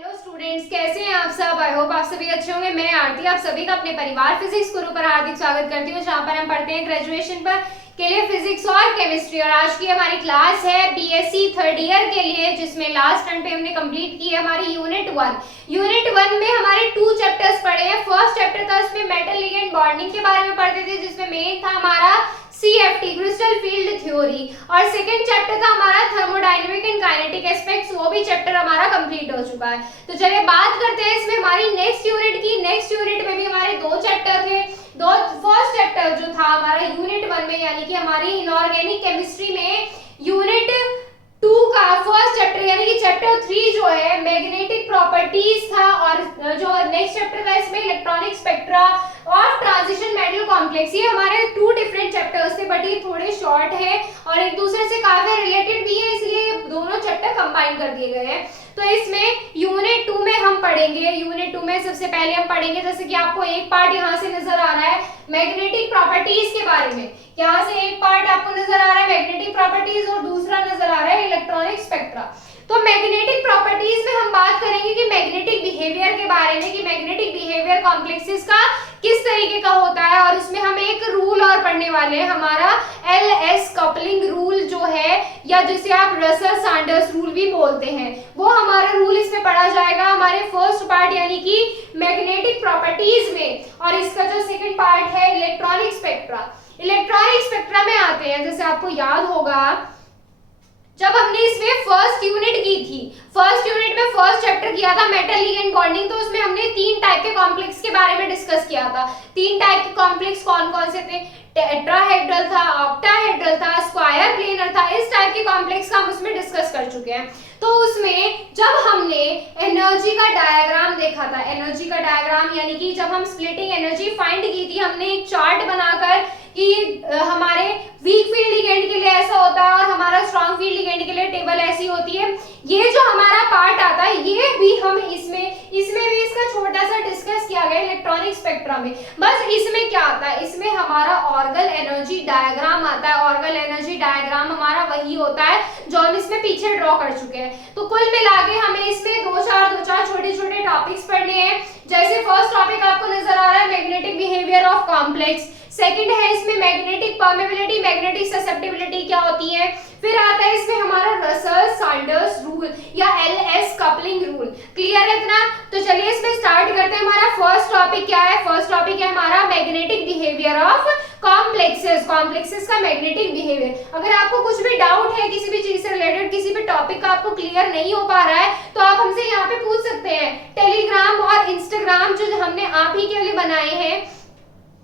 Hello students, कैसे हैं आप सब। आई होप आप सभी अच्छे होंगे। मैं आरती आप सभी का अपने परिवार फिजिक्स गुरु पर हार्दिक स्वागत करती हूँ, जहाँ पर हम पढ़ते हैं ग्रेजुएशन पर के लिए फिजिक्स और केमिस्ट्री। और आज की हमारी क्लास है बीएससी थर्ड ईयर के लिए, जिसमें लास्ट टर्म पे हमने कंप्लीट की है हमारी यूनिट 1 में हमारे 2 चैप्टर्स पढ़े हैं। फर्स्ट चैप्टर था, उसमें मेटल लिगेंड बॉन्डिंग के बारे में पढ़ते थे, जिसमें मेन था हमारा CFT क्रिस्टल फील्ड थ्योरी। और सेकंड चैप्टर था हमारा थर्मोडायनेमिक एंड काइनेटिक एस्पेक्ट्स, वो भी चैप्टर हमारा कंप्लीट हो चुका है। तो चलिए बात करते हैं इसमें हमारी नेक्स्ट यूनिट की। नेक्स्ट यूनिट में भी हमारे 2 चैप्टर थे। फर्स्ट चैप्टर जो था हमारा यूनिट 1 में, यानी कि हमारी इनऑर्गेनिक केमिस्ट्री में यूनिट 2 का फर्स्ट चैप्टर यानी कि चैप्टर 3 जो है मैग्नेटिक प्रॉपर्टीज था। और जो नेक्स्ट चैप्टर था इसमें electronic spectra of transition metal complex. ये हमारे 2 डिफरेंट चैप्टर्स थे, बट ये थोड़े शॉर्ट है और एक दूसरे से काफी रिलेटेड भी है, इसलिए दोनों चैप्टर कंबाइन कर दिए गए हैं। तो इसमें यूनिट 2 में हम पढ़ेंगे। यूनिट 2 में सबसे पहले हम पढ़ेंगे, जैसे कि आपको एक पार्ट यहाँ से नजर आ रहा है मैग्नेटिक प्रॉपर्टीज के बारे में। यहाँ से एक पार्ट आपको नजर आ रहा है मैग्नेटिक प्रॉपर्टीज और दूसरा नजर आ रहा है इलेक्ट्रॉनिक स्पेक्ट्रा। तो मैग्नेटिक प्रॉपर्टीज में हम बात करेंगे कि मैग्नेटिक बिहेवियर के बारे में, कि मैग्नेटिक बिहेवियर कॉम्प्लेक्सेस का किस तरीके का होता है। और उसमें हम एक रूल और पढ़ने वाले हैं, हमारा LS कपलिंग रूल जो है, या जिसे आप रसल सैंडर्स रूल भी बोलते हैं, वो हमारा रूल इसमें पढ़ा जाएगा हमारे फर्स्ट पार्ट यानी कि मैग्नेटिक प्रॉपर्टीज में। और इसका जो सेकंड पार्ट है इलेक्ट्रॉनिक स्पेक्ट्रा। इलेक्ट्रॉनिक स्पेक्ट्रा में आते हैं, जैसे आपको याद होगा जब हमने इसमें फर्स्ट यूनिट की थी, फर्स्ट यूनिट में फर्स्ट चैप्टर किया था मेटल लिगेंड बॉन्डिंग, तो उसमें हमने 3 टाइप के कॉम्प्लेक्स के बारे में डिस्कस किया था। 3 टाइप के कॉम्प्लेक्स कौन कौन से थे? टेट्राहेड्रल था, ऑक्टाहेड्रल था, स्क्वायर प्लेनर था। इस टाइप के कॉम्प्लेक्स का हम उसमें डिस्कस कर चुके हैं। तो उसमें जब हमने एनर्जी का डायग्राम देखा था, एनर्जी का डायग्राम यानी कि जब हम स्प्लिटिंग एनर्जी फाइंड की थी, हमने एक चार्ट बनाकर कि हमारे वीक फील्ड लिगेंड के लिए ऐसा होता है और हमारा स्ट्रॉन्ग फील्ड लिगेंड के लिए टेबल ऐसी होती है। ये जो हमारा पार्ट आता है, ये भी हम इसमें भी इसका छोटा सा डिस्कस किया गया इलेक्ट्रॉनिक स्पेक्ट्रा में। बस इसमें क्या आता है, इसमें हमारा ऑर्गल एनर्जी डायग्राम आता है। ऑर्गल एनर्जी डायग्राम हमारा वही होता है जो हम इसमें पीछे ड्रॉ कर चुके हैं। तो कुल मिला के हमें इसमें 2-4 छोटे छोटे टॉपिक्स पढ़ने हैं। जैसे फर्स्ट टॉपिक आपको नजर आ रहा है magnetic behaviour of complex. Second है इसमें मैग्नेटिक परमेबिलिटी, मैग्नेटिक ससेप्टिबिलिटी क्या होती है। फिर आता है इसमें हमारा रसल सैंडर्स रूल या LS कपलिंग रूल। क्लियर है इतना? तो चलिए इसमें स्टार्ट करते हैं। हमारा फर्स्ट टॉपिक क्या है? फर्स्ट टॉपिक है हमारा magnetic behaviour of complexes. Complexes का मैग्नेटिक बिहेवियर। अगर आपको कुछ भी डाउट है किसी भी चीज से रिलेटेड, किसी भी टॉपिक का आपको क्लियर नहीं हो पा रहा है, तो आप हमसे यहाँ पे पूछ सकते हैं। टेलीग्राम और इंस्टाग्राम जो हमने आप ही के लिए बनाए हैं,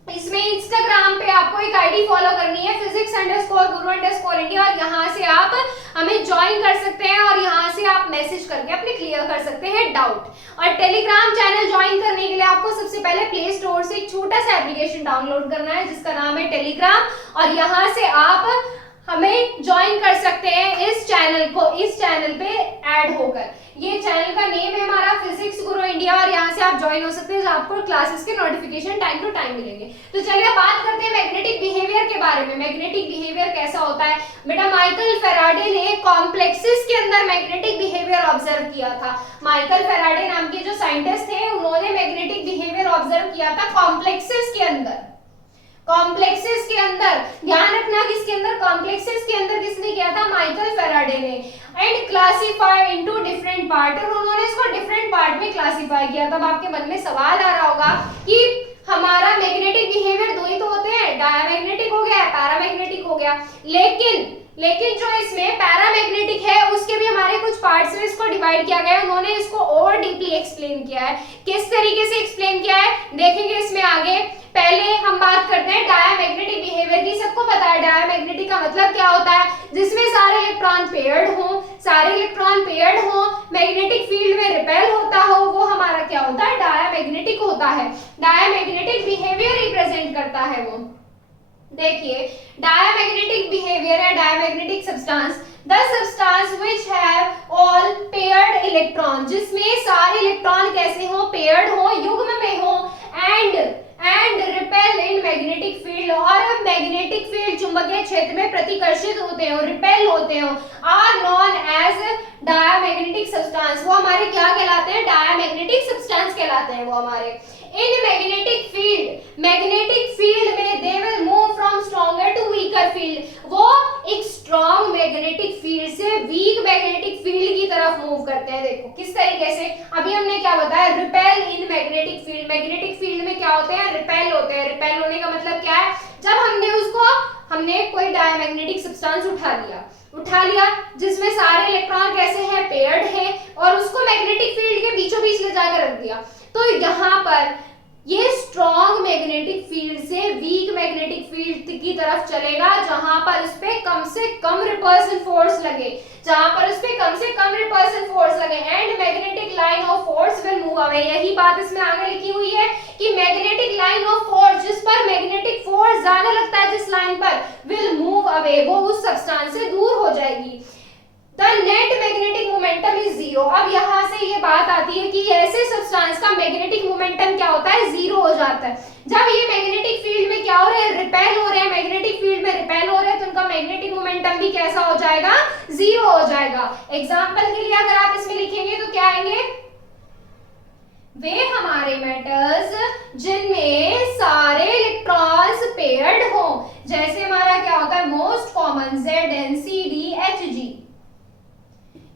इसमें इंस्टाग्राम पे आपको एक आईडी फॉलो करनी है physics_guru_india, और यहाँ से आप हमें ज्वाइन कर सकते हैं और यहाँ से आप मैसेज करके अपने क्लियर कर सकते हैं डाउट। और टेलीग्राम चैनल ज्वाइन करने के लिए आपको सबसे पहले प्ले स्टोर से एक छोटा सा एप्लीकेशन डाउनलोड करना है जिसका नाम है टेलीग्राम, और यहाँ से आप हमें ज्वाइन कर सकते हैं इस चैनल को, इस चैनल पे ऐड होकर। ये चैनल का नेम है हमारा फिजिक्स गुरु इंडिया, और यहाँ से आप ज्वाइन हो सकते हैं, जहाँ आपको क्लासेस के नोटिफिकेशन टाइम टू टाइम मिलेंगे। तो चलिए बात करते हैं मैग्नेटिक बिहेवियर के बारे में। मैग्नेटिक बिहेवियर कैसा होता है बेटा? माइकल फैराडे ने कॉम्प्लेक्सेस के अंदर मैग्नेटिक बिहेवियर ऑब्जर्व किया था। माइकल फैराडे नाम के जो साइंटिस्ट थे, उन्होंने मैग्नेटिक बिहेवियर ऑब्जर्व किया था कॉम्प्लेक्सेस के अंदर। कॉम्प्लेक्सेस के अंदर ध्यान रखना, किसके अंदर? कॉम्प्लेक्सेस के अंदर किसने किया था? माइकल फैराडे ने। And classify into different part, और उन्होंने इसको डिफरेंट पार्ट में क्लासिफाई किया। तब आपके मन में सवाल आ रहा होगा कि हमारा मैग्नेटिक बिहेवियर 2 ही तो होते हैं, डायमैग्नेटिक हो गया, पैरामैग्नेटिक हो गया। लेकिन जो इसमें पैरामैग्नेटिक है उसके भी हमारे कुछ पार्ट्स में इसको डिवाइड किया गया है। उन्होंने इसको और डीपली एक्सप्लेन किया है। किस तरीके से एक्सप्लेन किया है देखेंगे इसमें आगे। पहले हम बात करते हैं डायमैग्नेटिक बिहेवियर की। सबको पता है डायमैग्नेटिक का मतलब क्या होता है? जिसमें सारे इलेक्ट्रॉन पेयर्ड हो, सारे इलेक्ट्रॉन पेयर्ड हो, मैग्नेटिक फील्ड में रिपेल होता हो, वो हमारा क्या होता है? डायमैग्नेटिक होता है। डायमैग्नेटिक बिहेवियर रिप्रेजेंट करता है वो। देखिए डायमैग्नेटिक बिहेवियर है diamagnetic substance, the substance which have all paired electron, जिसमें सारे इलेक्ट्रॉन कैसे हो? पेयर्ड हो, युग्म में हो, and repel in magnetic field, और मैग्नेटिक फील्ड चुंबकीय क्षेत्र में प्रतिकर्षित होते हो, रिपेल होते हो, are known as diamagnetic substance. वो हमारे क्या कहलाते हैं? सब्सटेंस कहलाते हैं वो हमारे। इन मैग्नेटिक फील्ड में they will move from stronger to weaker field, वो एक स्ट्रॉन्ग मैग्नेटिक फील्ड से वीक मैग्नेटिक फील्ड की तरफ मूव करते हैं। देखो किस तरीके से, अभी हमने क्या बताया, repel in magnetic field. Magnetic field में क्या होते हैं, रिपेल होते हैं। रिपेल होने का मतलब क्या है, जब हमने कोई डायमैग्नेटिक सब्सटेंस उठा लिया जिसमें सारे इलेक्ट्रॉन कैसे हैं, पेयर्ड है, और उसको मैग्नेटिक फील्ड के बीचों बीच ले जाकर रख दिया, तो यहाँ पर ये स्ट्रॉन्ग मैग्नेटिक फील्ड से वीक मैग्नेटिक फील्ड की तरफ चलेगा, जहां पर उस पे कम से कम रिपल्सिव फोर्स लगे, and magnetic line of force will move away. यही बात इसमें आगे लिखी हुई है कि मैग्नेटिक लाइन ऑफ फोर्स, जिस पर मैग्नेटिक फोर्स ज्यादा लगता है, जिस लाइन पर, विल मूव अवे, वो उस सब्सटेंस से दूर हो जाएगी। The net magnetic momentum is zero। अब यहाँ से ये बात आती है कि ऐसे सब्सटेंस का मैग्नेटिक मोमेंटम क्या होता है, जीरो हो जाता है। जब ये मैग्नेटिक फील्ड में क्या हो रहे हैं, रिपेल हो रहे हैं, मैग्नेटिक फील्ड में रिपेल हो रहे हैं, तो उनका मैग्नेटिक मोमेंटम भी कैसा हो जाएगा, जीरो हो जाएगा। एग्जाम्पल के लिए अगर आप इसमें लिखेंगे तो क्या आएंगे, वे हमारे मेटल्स जिनमें सारे इलेक्ट्रॉन्स पेयर्ड हो, जैसे हमारा क्या होता है मोस्ट कॉमन ZnCdHg,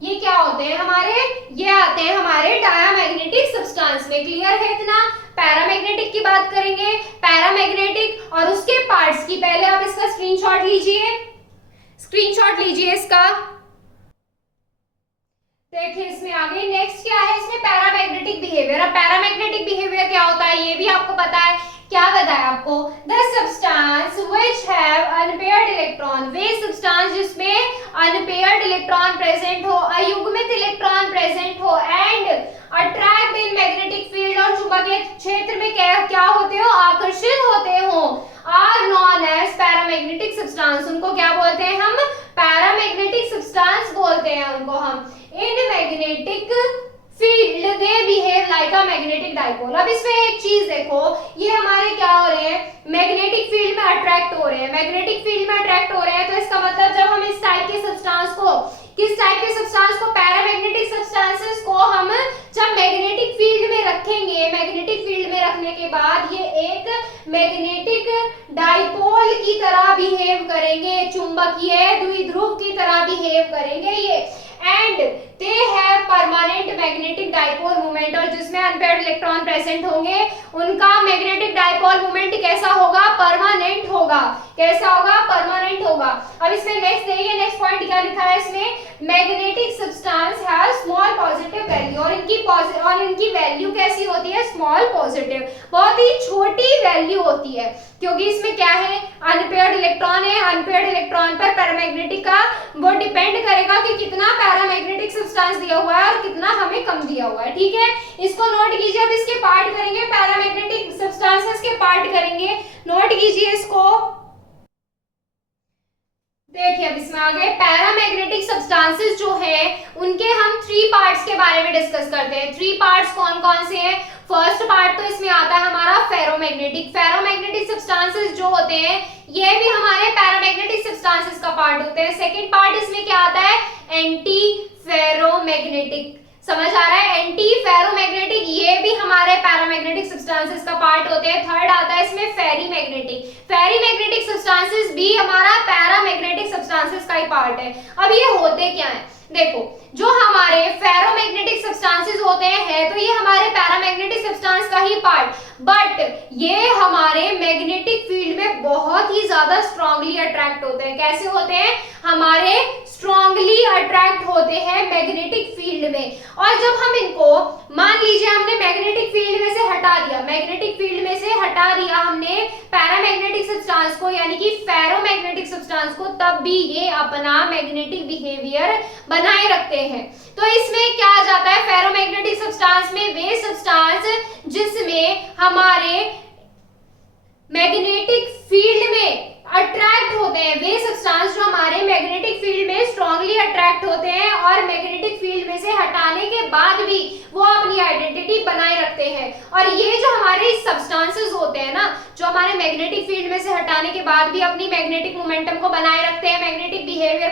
ये क्या होते हैं हमारे, ये आते हैं हमारे डायमैग्नेटिक सब्सटेंस में। क्लियर है इतना। पैरामैग्नेटिक की बात करेंगे, पैरामैग्नेटिक और उसके पार्ट्स की, पहले आप इसका स्क्रीनशॉट लीजिए इसका। देखिए इसमें आगे नेक्स्ट क्या है, इसमें पैरामैग्नेटिक बिहेवियर। अब पैरामैग्नेटिक बिहेवियर क्या होता है ये भी आपको पता है, क्या बताया आपको, the substance which have unpaired electron, way substance जिसमें अनपेयर्ड इलेक्ट्रॉन प्रेजेंट हो, अयुग्मित इलेक्ट्रॉन प्रेजेंट हो, and attract in magnetic field, और चुंबकीय क्षेत्र में क्या होते हो, आकर्षित होते हो, are known as paramagnetic substance. उनको क्या बोलते हैं हम, पैरामैग्नेटिक सब्सटेंस बोलते हैं उनको हम। इन magnetic field they behave like a magnetic dipole. अब इसमें एक चीज देखो, ये हमारे क्या हो रहे हैं, मैग्नेटिक फील्ड में अट्रैक्ट हो रहे हैं, तो इसका मतलब जब हम इस टाइप के सब्सटेंस को, किस टाइप के सब्सटेंस को, पैरामैग्नेटिक सब्सटेंसेस को हम जब मैग्नेटिक फील्ड में रखेंगे, मैग्नेटिक फील्ड में रखने के बाद ये एक मैग्नेटिक डाइपोल की तरह बिहेव करेंगे, चुंबकीय द्विध्रुव की तरह बिहेव करेंगे ये, and they have permanent magnetic dipole moment, और जिसमें अनपेयर्ड इलेक्ट्रॉन प्रेजेंट होंगे उनका मैग्नेटिक डाइपोल मोमेंट कैसा होगा, परमानेंट होगा। कैसा होगा, परमानेंट होगा। अब इसमें नेक्स्ट देखिए, नेक्स्ट पॉइंट क्या लिखा है इसमें, magnetic substance have small positive value, और इनकी वैल्यू कैसी होती है, स्मॉल पॉजिटिव, बहुत ही छोटी वैल्यू होती है, क्योंकि इसमें क्या है, अनपेयर्ड इलेक्ट्रॉन है। अनपेयर्ड इलेक्ट्रॉन पर पैरामैग्नेटिक का वो डिपेंड करेगा कि कितना पैरामैग्नेटिक सब्सटेंस दिया हुआ है और कितना हमें कम दिया हुआ है। ठीक है, इसको नोट कीजिए। अब इसके पार्ट करेंगे, पैरामैग्नेटिक सब्सटेंसेस के पार्ट करेंगे, नोट कीजिए इसको। देखिए अब इसमें आगे पैरामैग्नेटिक सब्सटेंसेस जो है उनके हम 3 पार्ट्स के बारे में डिस्कस करते हैं। 3 पार्ट्स कौन कौन से हैं, फर्स्ट पार्ट तो इसमें आता है हमारा फेरोमैग्नेटिक सब्सटेंसेस जो होते हैं ये भी हमारे पैरामैग्नेटिक सब्सटेंसेस का पार्ट होते हैं। सेकंड पार्ट इसमें क्या आता है, एंटी फेरोमैग्नेटिक, समझ आ रहा है, एंटी फेरोमैग्नेटिक, ये भी हमारे पैरामैग्नेटिक सब्सटेंसेस का पार्ट होते हैं। थर्ड आता है इसमें फेरीमैग्नेटिक सब्सटेंसेस भी हमारा पैरामैग्नेटिक सब्सटेंसेस का ही पार्ट है। अब ये होते क्या है, देखो जो हमारे फेरोमैग्नेटिक सब्सटेंसेस होते हैं तो ये हमारे पैरामैग्नेटिक सब्सटेंस का ही पार्ट, बट ये हमारे मैग्नेटिक फील्ड में बहुत ही ज्यादा स्ट्रांगली अट्रैक्ट होते हैं। कैसे होते हैं, हमारे स्ट्रांगली अट्रैक्ट होते हैं मैग्नेटिक फील्ड में। और जब हम इनको, मान लीजिए हमने मैग्नेटिक फील्ड में से हटा दिया, हमने पैरामैग्नेटिक सब्सटेंस को यानी कि फेरोमैग्नेटिक सब्सटेंस को, तब भी ये अपना मैग्नेटिक बिहेवियर बनाए रखते हैं। तो इसमें क्या आ जाता है, फेरोमैग्नेटिक सब्सटेंस में वे सब्सटेंस जिसमें हमारे मैग्नेटिक फील्ड में अट्रैक्ट होते हैं, वे सब्सटेंस जो हमारे मैग्नेटिक फील्ड में स्ट्रांगली अट्रैक्ट होते हैं और मैग्नेटिक फील्ड में से हटाने के बाद भी वो अपनी आइडेंटिटी बनाए रखते हैं। और ये जो हमारे सब्सटेंसेस होते हैं ना, जो हमारे मैग्नेटिक फील्ड में से हटाने के बाद भी अपनी मैग्नेटिक मोमेंटम को बनाए रखते हैं, मैग्नेटिक बिहेवियर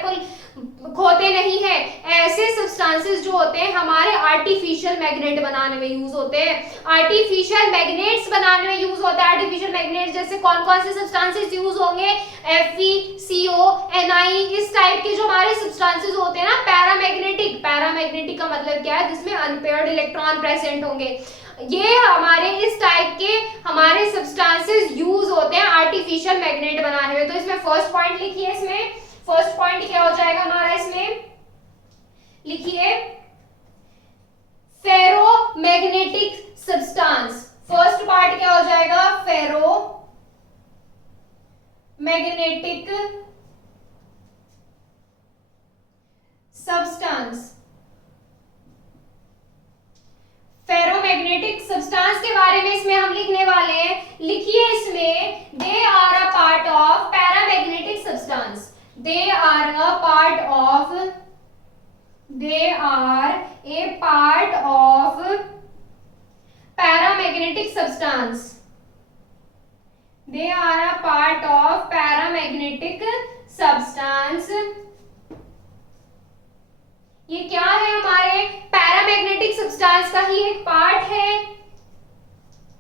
खोते नहीं है। ऐसे सब्सटेंसेस जो होते हैं हमारे आर्टिफिशियल मैग्नेट बनाने में यूज होते हैं, आर्टिफिशियल मैग्नेट्स बनाने में यूज होता है। आर्टिफिशियल मैग्नेट जैसे कौन कौन से सब्सटेंसेस यूज होंगे, FeCO, Ni, इस टाइप के जो हमारे सब्सटेंसेस होते हैं ना पैरामैग्नेटिक। पैरामैग्नेटिक का मतलब क्या है, जिसमें अनपेयर्ड इलेक्ट्रॉन प्रेजेंट होंगे। ये हमारे इस टाइप के हमारे सब्सटेंसेस यूज होते हैं आर्टिफिशियल मैग्नेट बनाने में। तो इसमें फर्स्ट पॉइंट लिखिए, इसमें फर्स्ट पॉइंट क्या हो जाएगा हमारा, इसमें लिखिए फेरोमैग्नेटिक सब्सटेंस। फर्स्ट पार्ट क्या हो जाएगा, फेरोमैग्नेटिक सब्सटेंस। फेरोमैग्नेटिक सब्सटेंस के बारे में इसमें हम लिखने वाले हैं, लिखिए इसमें they are a part of paramagnetic substance. They are a part of, they are a part of paramagnetic substance. They are a part of paramagnetic substance. ये क्या है, हमारे पैरामैग्नेटिक सब्सटेंस का ही एक पार्ट है।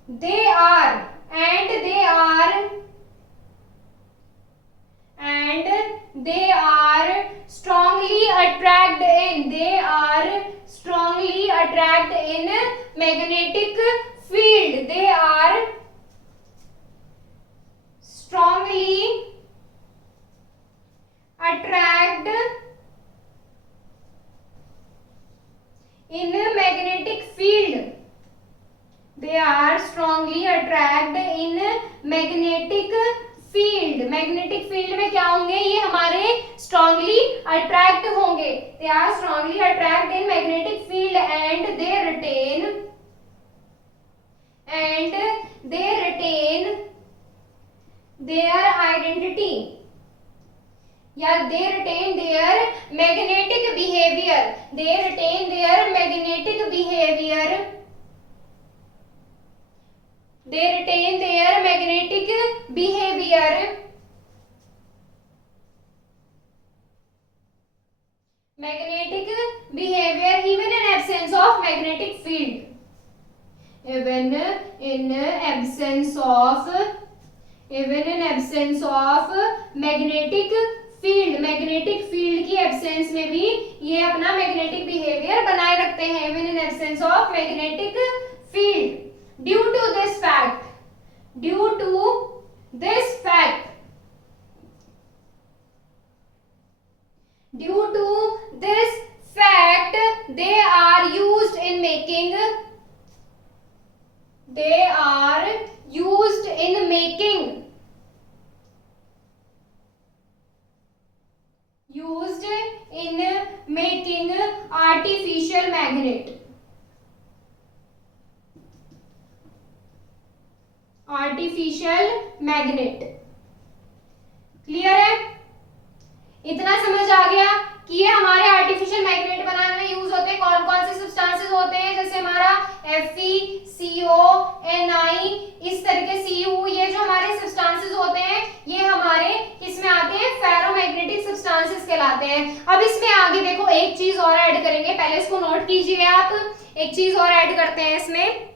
They are and they are strongly attract in, they are strongly attract in magnetic field, they are strongly attract in magnetic field, they are strongly attract in magnetic field। Magnetic field में क्या होंगे, ये हमारे strongly attract होंगे। They are strongly attract in magnetic field and they retain their identity, या they retain their magnetic behaviour, they retain their magnetic behaviour, they retain their magnetic behavior, even in absence of magnetic field, even in absence of magnetic field, magnetic field की absence में भी ये अपना magnetic behaviour बनाए रखते हैं। even in absence of magnetic field, due to this fact they are used in making artificial magnet, artificial magnet. Clear है, इतना समझ आ गया कि ये हमारे आर्टिफिशियल मैग्नेट बनाने में यूज होते हैं। कौन कौन से सब्सटेंसेस होते हैं, जैसे हमारा FeCO, Ni, इस तरीके Cu, ये जो हमारे सब्सटेंसेस होते हैं ये हमारे किसमें आते हैं, फेरोमैग्नेटिक सब्सटेंसेस कहलाते हैं। अब इसमें आगे देखो एक चीज और ऐड करेंगे, पहले इसको नोट कीजिए आप। एक चीज और ऐड करते हैं इसमें,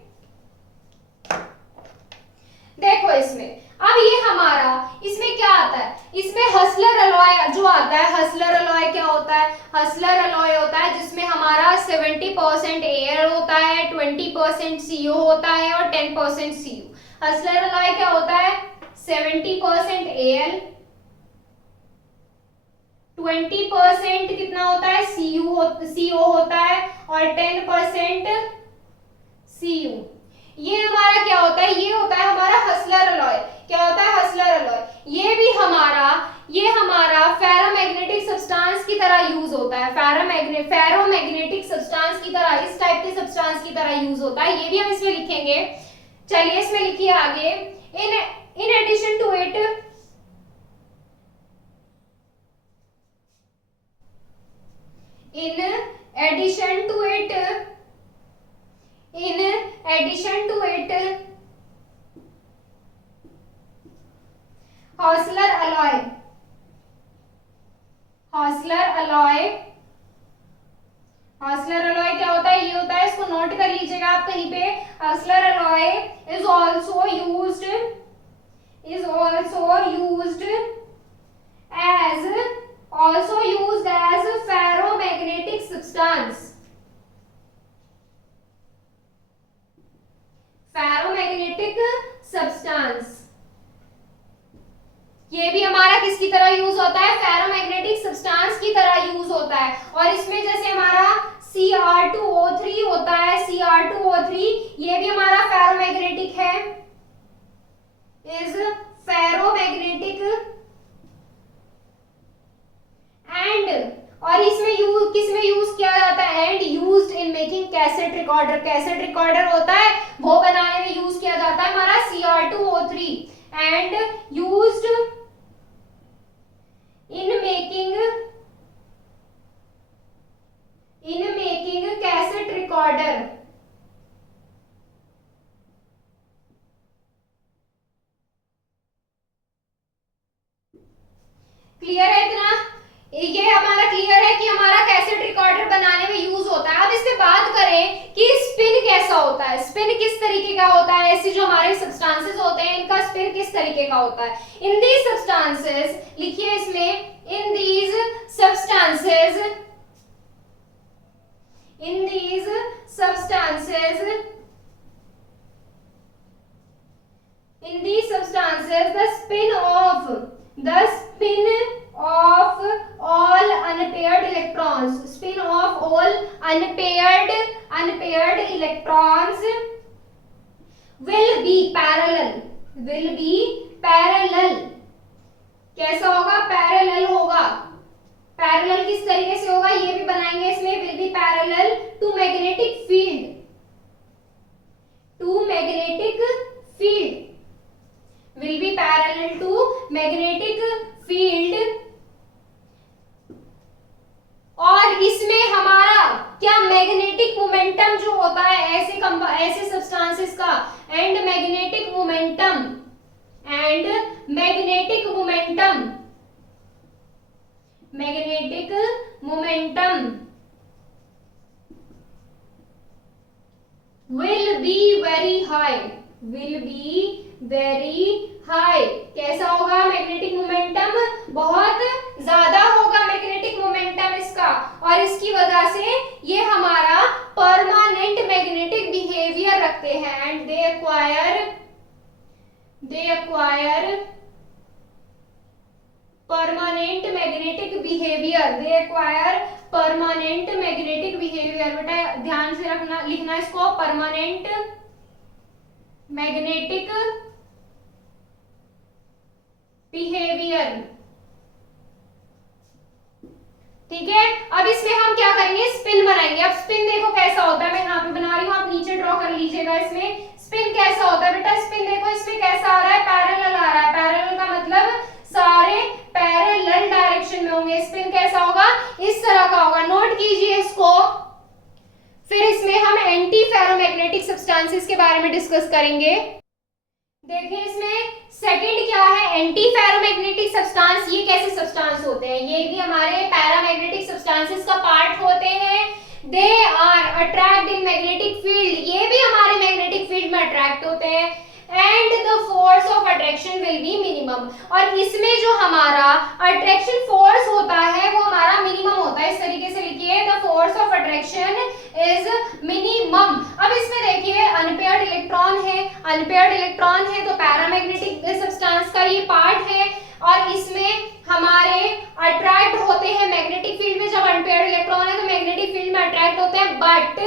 देखो इसमें अब ये हमारा इसमें क्या आता है, इसमें हसलर अलॉय जो आता है। हसलर अलॉय क्या होता है, हसलर अलॉय होता है जिसमें हमारा 70% एयर होता है, 20% CO होता है और 10% Cu। हसलर अलॉय क्या होता है, 70% एयर, 20% कितना होता है, CO होता है और 10% Cu। ये हमारा क्या होता है, ये होता है हमारा हसलर अलॉय। क्या होता है, हसलर अलॉय। ये भी हमारा फेरोमैग्नेटिक सब्सटेंस की तरह यूज होता है, फेरोमैग्नेटिक सब्सटेंस की तरह, इस टाइप के सब्सटेंस की तरह यूज होता है। ये भी हम इसमें लिखेंगे। चलिए इसमें लिखिए आगे, in addition to it, in addition to it Heusler alloy Heusler alloy, Heusler alloy क्या होता है, ये होता है, इसको नोट कर लीजिएगा आप कहीं पे। Heusler alloy is also used as ferromagnetic substance, ferromagnetic substance. ये भी हमारा किसकी तरह यूज होता है, फेरोमैग्नेटिक सब्सटेंस की तरह यूज होता है। और इसमें जैसे हमारा Cr2O3 होता है, Cr2O3 ये भी हमारा फेरोमैग्नेटिक है, इज फेरोमैग्नेटिक। एंड और इसमें किसमें यूज किया जाता है, and used in making cassette recorder. Cassette recorder होता है वो बनाने में यूज किया जाता है हमारा Cr2O3, and used in making cassette recorder. Clear है इतना, ये हमारा क्लियर है कि हमारा कैसेट रिकॉर्डर बनाने में यूज होता है। अब इस पे बात करें कि स्पिन कैसा होता है, स्पिन किस तरीके का होता है, ऐसे जो हमारे सब्सटेंसेस होते हैं इनका स्पिन किस तरीके का होता है। इन दीज सब्सटेंसेस, लिखिए इसमें, in these substances the spin of all unpaired electrons will be parallel। कैसा होगा, पैरेलल होगा। पैरेलल किस तरीके से होगा ये भी बनाएंगे इसमें, will be parallel to magnetic field, will be parallel to magnetic field। और इसमें हमारा क्या मैग्नेटिक मोमेंटम जो होता है ऐसे सब्सटेंसेस का, and magnetic momentum will be very high। कैसा होगा, मैग्नेटिक मोमेंटम बहुत ज्यादा होगा, मैग्नेटिक मोमेंटम इसका। और इसकी वजह से ये हमारा परमानेंट मैग्नेटिक बिहेवियर रखते हैं, and they acquire permanent magnetic behaviour. बेटा ध्यान से रखना, लिखना इसको, परमानेंट मैग्नेटिक बिहेवियर। ठीक है, अब इसमें हम क्या करेंगे, स्पिन बनाएंगे। अब स्पिन देखो कैसा होता है, मैं यहाँ पे बना रही हूँ, आप नीचे ड्रॉ कर लीजिएगा। इसमें स्पिन कैसा होता है बेटा, स्पिन देखो इसमें कैसा आ रहा है, पैरेलल आ रहा है। पैरेलल का मतलब सारे पैरेलल डायरेक्शन में होंगे। स्पिन कैसा होगा, इस तरह का होगा, नोट कीजिए इसको। फिर इसमें हम एंटी फेरोमैग्नेटिक सब्सटेंसेस के बारे में डिस्कस करेंगे। देखिए इसमें सेकंड क्या है, एंटी फेरोमैग्नेटिक सब्सटेंस। ये कैसे सब्सटेंस होते हैं, ये भी हमारे पैरामैग्नेटिक सब्सटेंसेस का पार्ट होते हैं। They are attract in magnetic field, ये भी हमारे मैग्नेटिक फील्ड में अट्रैक्ट होते हैं। And the force of attraction will be minimum, और इसमें जो हमारा अट्रैक्शन फोर्स होता है वो हमारा मिनिमम होता है। इस तरीके से लिखिए, the force of attraction is minimum. अब इसमें देखिए अनपेयर्ड इलेक्ट्रॉन है तो पैरामैग्नेटिक सब्सटेंस का ये पार्ट है, और इसमें हमारे अट्रैक्ट होते हैं मैग्नेटिक फील्ड में। जब अनपेयर्ड इलेक्ट्रॉन है तो मैग्नेटिक फील्ड में अट्रैक्ट होते हैं, but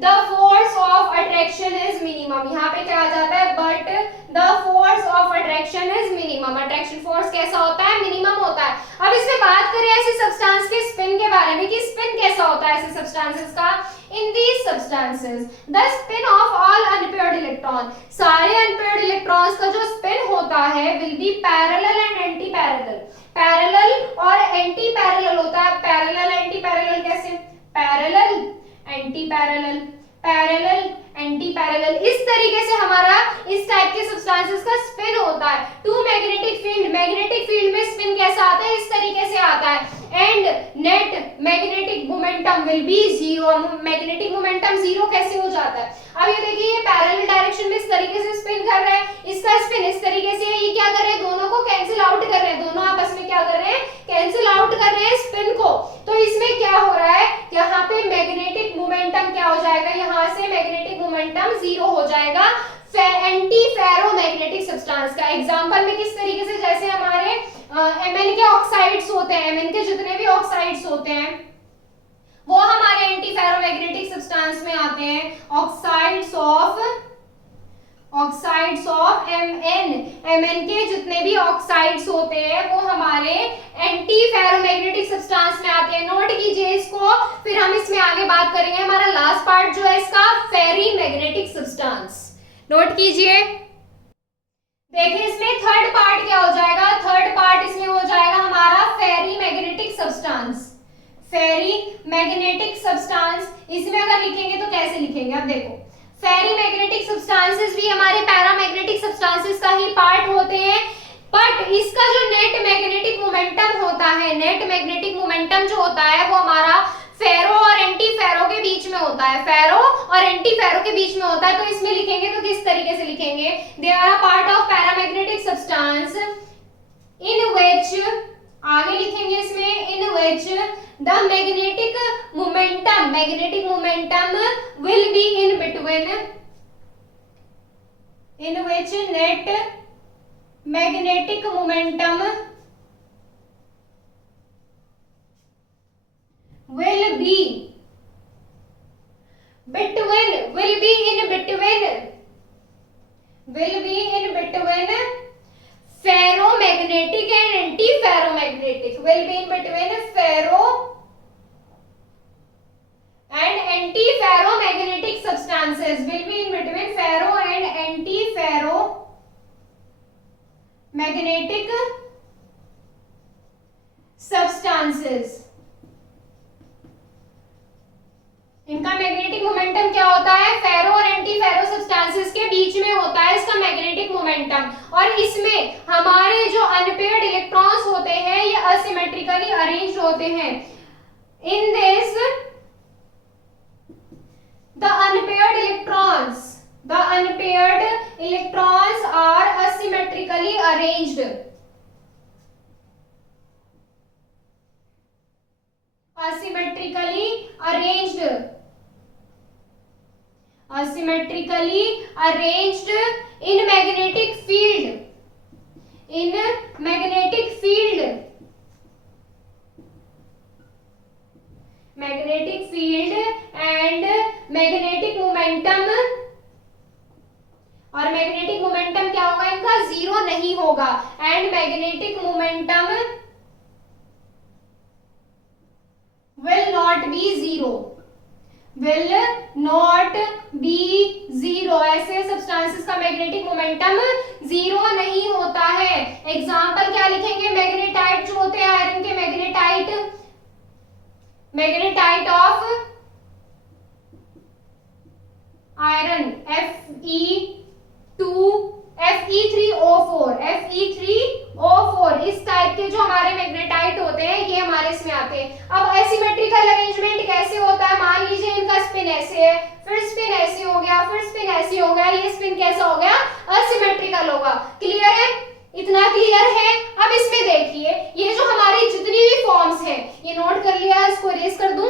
the force of attraction is minimum. यहाँ पे क्या आ जाता है, but the force of attraction is minimum. Attraction force कैसा होता है, मिनिमम होता है। अब इसमें बात करें ऐसे सब्सटेंस के स्पिन के बारे में कि स्पिन कैसा होता है ऐसे सब्सटेंसेस का। In these substances the spin off all unpaired electron, सारे अनपेयर्ड इलेक्ट्रॉन्स का जो स्पिन होता है will be parallel and anti parallel. Parallel और एंटी पैरेलल होता है। पैरेलल एंटी पैरेलल कैसे, parallel anti parallel. Parallel, anti parallel, इस तरीके से हमारा इस टाइप के सब्सटेंसेस का स्पिन होता है। To magnetic field, magnetic field में स्पिन कैसा आता है, इस तरीके से आता है। And net magnetic momentum will be zero, magnetic momentum zero कैसे हो जाता है। अब ये देखिए ये पैरेलल डायरेक्शन में इस तरीके से स्पिन कर रहा है, इसका स्पिन इस तरीके से है, ये क्या कर रहे हैं, दोनों को कैंसिल आउट कर रहे हैं, दोनों आपस में क्या कर रहे हैं, कैंसिल आउट कर रहे हैं स्पिन को। तो इसमें क्या हो रहा है, यहाँ पे मैग्नेटिक मोमेंटम क्या हो जाएगा, यहाँ से मैग्नेटिक मोमेंटम जीरो हो जाएगा एंटी फेरोमैग्नेटिक सब्सटेंस का। एग्जांपल में किस तरीके से, जैसे हमारे Mn के ऑक्साइड्स होते हैं, Mn के जितने भी ऑक्साइड्स होते हैं वो हमारे एंटी फेरोमैग्नेटिक सब्सटेंस में आते हैं। ऑक्साइड्स ऑफ Mn के जितने भी ऑक्साइड्स होते हैं वो हमारे एंटी फेरोमैग्नेटिक सब्सटेंस में आते हैं। नोट कीजिए इसको, फिर हम इसमें आगे बात करेंगे। हमारा लास्ट पार्ट जो है इसका फेरीमैग्नेटिक सब्सटेंस, नोट कीजिए। देखिए इसमें थर्ड पार्ट क्या हो जाएगा, थर्ड पार्ट इसमें हो जाएगा हमारा फेरीमैग्नेटिक सब्सटेंस। फेरीमैग्नेटिक सब्सटेंस इसमें अगर लिखेंगे तो कैसे लिखेंगे, अब देखो फेरीमैग्नेटिक सब्सटेंसेस भी हमारे पैरामैग्नेटिक सब्सटेंसेस का ही पार्ट होते हैं, बट इसका जो नेट मैग्नेटिक मोमेंटम होता है, नेट मैग्नेटिक मोमेंटम जो होता है वो हमारा फेरो और एंटी फेरो के बीच में होता है, फेरो और एंटी फेरो के बीच में होता है। तो इसमें लिखेंगे तो किस तरीके से लिखेंगे, they are a part of paramagnetic substance in which, आगे लिखेंगे इसमें, in which the magnetic momentum will be in between, in which net magnetic momentum will be in between ferromagnetic and anti-ferromagnetic, will be in between ferro and anti-ferromagnetic substances, will be in between ferro and anti-ferromagnetic substances। इनका magnetic momentum क्या होता है, फेरो और anti फेरो substances के बीच में होता है इसका मैग्नेटिक मोमेंटम। और इसमें हमारे जो अनपेयर्ड इलेक्ट्रॉन्स होते हैं ये असिमेट्रिकली अरेंज्ड होते हैं। In this the unpaired electrons are asymmetrically arranged, asymmetrically arranged in magnetic field and magnetic momentum, और मैग्नेटिक मोमेंटम क्या होगा इनका, जीरो नहीं होगा। And magnetic momentum will not be zero, ऐसे सब्सटेंसेस का मैग्नेटिक मोमेंटम जीरो नहीं होता है। एग्जाम्पल क्या लिखेंगे, मैग्नेटाइट जो होते हैं आयरन के, मैग्नेटाइट ऑफ आयरन Fe3O4, इस टाइप के जो हमारे मैग्नेटाइट होते हैं ये हमारे इसमें आते हैं। अब एसिमेट्रिकल अरेंजमेंट कैसे होता है, मान लीजिए इनका स्पिन ऐसे है, फिर स्पिन ऐसे हो गया, फिर स्पिन ऐसे हो गया, ये स्पिन कैसा हो गया, असिमेट्रिकल होगा। क्लियर है, इतना क्लियर है। अब इसमें देखिए ये जो हमारी जितनी भी फॉर्म्स है, ये नोट कर लिया, इसको इरेज कर दूं।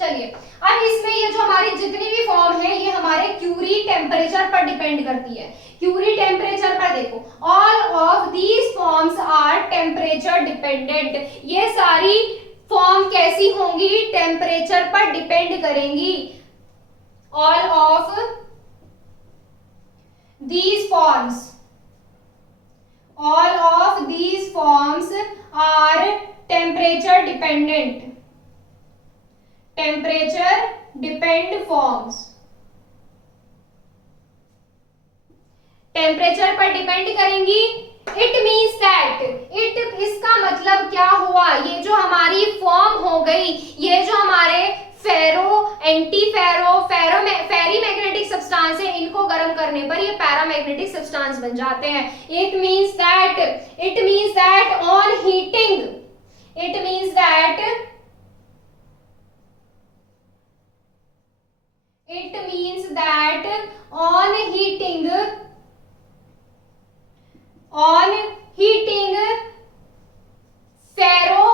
चलिए अब इसमें ये जो हमारी जितनी भी फॉर्म है ये हमारे क्यूरी टेम्परेचर पर डिपेंड करती है। क्यूरी टेम्परेचर पर देखो, all of these forms are temperature dependent. ये सारी फॉर्म कैसी होंगी, टेम्परेचर पर डिपेंड करेंगी। All of these forms are temperature dependent, temperature depend forms. Temperature पर डिपेंड करेंगी। इट मीन्स दैट, इसका मतलब क्या हुआ, ये जो हमारी फॉर्म हो गई, ये जो हमारे फेरो, एंटी फेरो, फेरी मैग्नेटिक सब्सटेंस है, इनको गर्म करने पर ये पैरामैग्नेटिक सब्सटेंस बन जाते हैं। It means that on heating, it means that on heating ferro,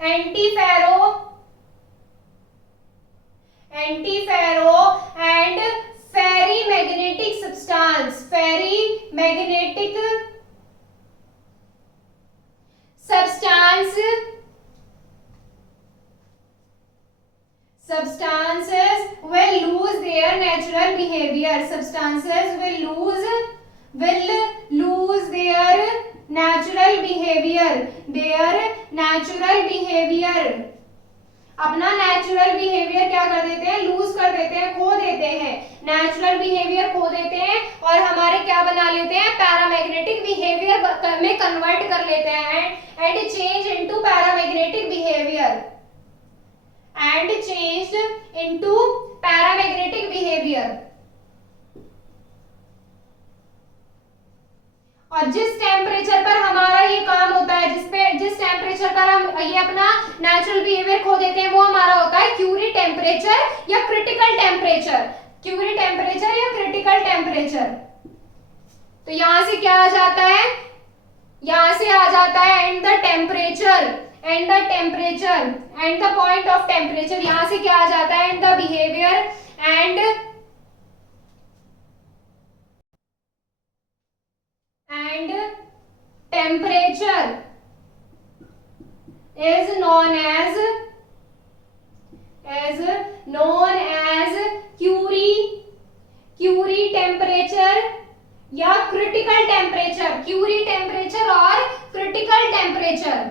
antiferro and ferrimagnetic substances will lose their natural behavior. Substances will lose their natural behavior. अपना नेचुरल बिहेवियर क्या कर देते हैं, लूज कर देते हैं, खो देते हैं, नेचुरल बिहेवियर खो देते हैं और हमारे क्या बना लेते हैं, पैरामैग्नेटिक बिहेवियर में कन्वर्ट कर लेते हैं and change into paramagnetic behaviour और जिस टेम्परेचर पर हमारा ये काम होता है, जिस टेम्परेचर पर हम ये अपना नेचुरल बिहेवियर खो देते हैं, वो हमारा होता है क्यूरी टेम्परेचर या क्रिटिकल टेम्परेचर। तो यहां से क्या आ जाता है, यहां से आ जाता है and the temperature and the point of temperature. यहां से क्या आ जाता है, and the behaviour and temperature is known as Curie temperature या critical temperature, Curie temperature और critical temperature।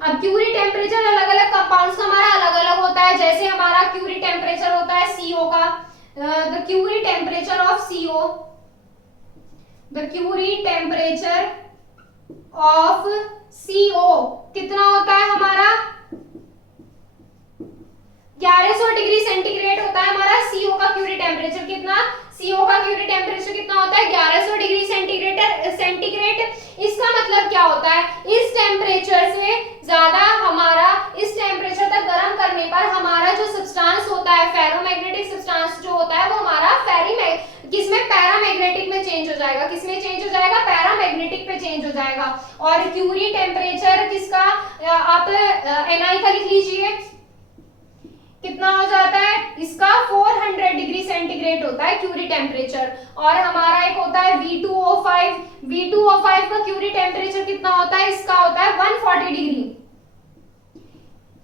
अब Curie temperature अलग अलग कंपाउंड्स का हमारा अलग अलग होता है, जैसे हमारा Curie temperature होता है CO का, the Curie temperature of CO, the Curie temperature of CO कितना होता है हमारा, 1100 डिग्री सेंटीग्रेड होता है हमारा CO का Curie टेम्परेचर। कितना, CO का Curie टेम्परेचर कितना होता है, 1100 डिग्री सेंटीग्रेड। इसका मतलब क्या होता है, इस टेम्परेचर से ज्यादा हमारा, इस टेम्परेचर तक गर्म करने पर हमारा जो सब्सटेंस होता है, फेरोमैग्नेटिक सब्सटेंस जो होता है, वो हमारा किसमें, पैरामैग्नेटिक में चेंज हो जाएगा। किसमें चेंज हो जाएगा, पैरामैग्नेटिक पे चेंज हो जाएगा। और Curie टेम्परेचर किसका, आप Ni का लिख लीजिए, कितना हो जाता है इसका, 400 डिग्री सेंटीग्रेड होता है Curie टेम्परेचर। और हमारा एक होता है V2O5 का Curie टेम्परेचर कितना होता है, इसका होता है 140 डिग्री।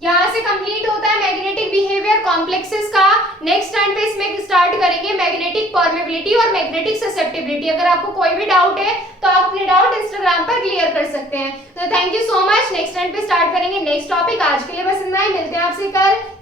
यहाँ से कंप्लीट होता है मैग्नेटिक बिहेवियर कॉम्प्लेक्सेस का। नेक्स्ट टाइम पे इसमें स्टार्ट करेंगे मैग्नेटिक परमेबिलिटी और मैग्नेटिक ससेप्टिबिलिटी। अगर आपको कोई भी डाउट है तो आप अपने डाउट इंस्टाग्राम पर क्लियर कर सकते हैं। तो thank you so much, next time पे स्टार्ट करेंगे नेक्स्ट टॉपिक। आज के लिए बस इतना ही, मिलते हैं आपसे कल।